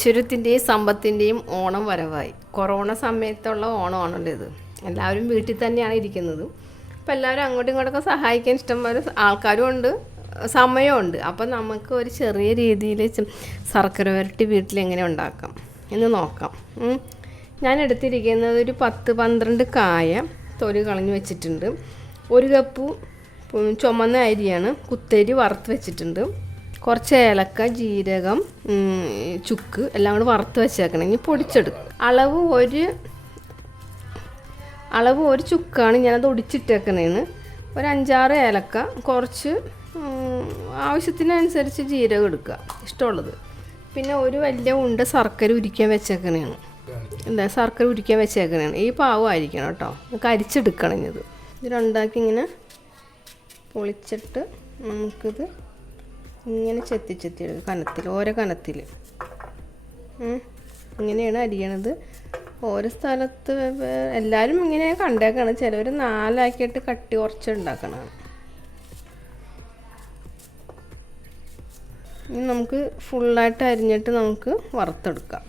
ഐശ്വര്യത്തിൻ്റെയും സമ്പത്തിൻ്റെയും ഓണം വരവായി. കൊറോണ സമയത്തുള്ള ഓണമാണല്ലോ ഇത്. എല്ലാവരും വീട്ടിൽ തന്നെയാണ് ഇരിക്കുന്നത്. അപ്പോൾ എല്ലാവരും അങ്ങോട്ടും ഇങ്ങോട്ടൊക്കെ സഹായിക്കാൻ ഇഷ്ടംപോലെ ആൾക്കാരും ഉണ്ട്, സമയമുണ്ട്. അപ്പം നമുക്ക് ഒരു ചെറിയ രീതിയിൽ ശർക്കര വരട്ടി വീട്ടിൽ എങ്ങനെ ഉണ്ടാക്കാം എന്ന് നോക്കാം. ഞാൻ എടുത്തിരിക്കുന്നത് ഒരു 10-12 കായ തൊലി കളഞ്ഞ് വെച്ചിട്ടുണ്ട്. 1 കപ്പ് ചുമന്ന അരിയാണ്, കുത്തരി വറുത്ത് വെച്ചിട്ടുണ്ട്. കുറച്ച് ഏലക്ക, ജീരകം, ചുക്ക് എല്ലാം കൂടി വറുത്ത് വെച്ചേക്കണം. ഇനി പൊടിച്ചെടുക്കും. അളവ് ഒരു ചുക്കാണ്, ഞാനത് ഒടിച്ചിട്ടേക്കണേന്ന്. ഒരു 5-6 ഏലക്ക, കുറച്ച് ആവശ്യത്തിനനുസരിച്ച് ജീരകം എടുക്കുക, ഇഷ്ടമുള്ളത്. പിന്നെ ഒരു വലിയ ഉണ്ട ശർക്കര ഉരുക്കാൻ വെച്ചേക്കണേണ്. ശർക്കര ഉരുക്കാൻ വെച്ചേക്കണേണ്. ഈ പാവമായിരിക്കണം കേട്ടോ, കരിച്ചെടുക്കണം. ഇത് രണ്ടാക്കി ഇങ്ങനെ പൊളിച്ചിട്ട് നമുക്കിത് ഇങ്ങനെ ചെത്തിയെടുക്കും. കനത്തിൽ, ഓരോ കനത്തിൽ ഇങ്ങനെയാണ് അരിയണത്. ഓരോ സ്ഥലത്ത് എല്ലാവരും ഇങ്ങനെ കണ്ടേക്കണം. ചിലവർ 4 ആക്കിയിട്ട് കട്ടി കുറച്ച് ഉണ്ടാക്കണം. ഇനി നമുക്ക് ഫുള്ളായിട്ട് അരിഞ്ഞിട്ട് നമുക്ക് വറുത്തെടുക്കാം.